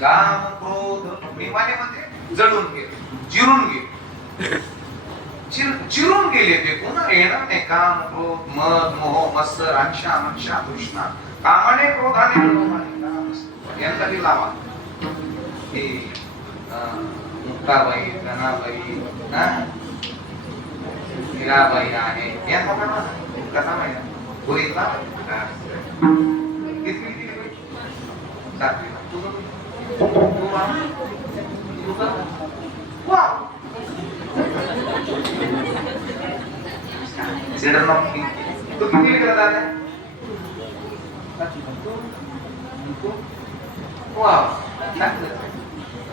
काम क्रोध प्रेमाने म्हणजे जळून गेले, जिरून गेले, चिरून गेले ते पुन्हा येणार नाही. काम क्रोध मद मोह मत्सर अंशा मंशा तृष्णा कामाने क्रोधाने लोभाने यांचा बी लावा. हे मुक्ताबाई गणाबाई मीराबाई आहे यांचा पण कसा माहिती पुरीतला किती सातवीला तू किती करत आहे?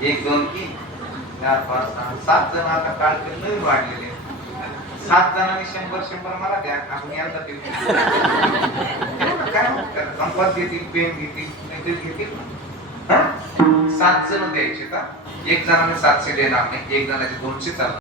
एक दोन तीन चार पाच सहा सात जण आता काळकड नवीन वाढलेले. 7 जणांनी 100 मला द्या. आपण यांचा काय संपाद देतील, पेन घेतील, घेतील. 7 जण द्यायचे का? एक जणाने 700 देणार नाही, एक जणाचे 200 चालणार.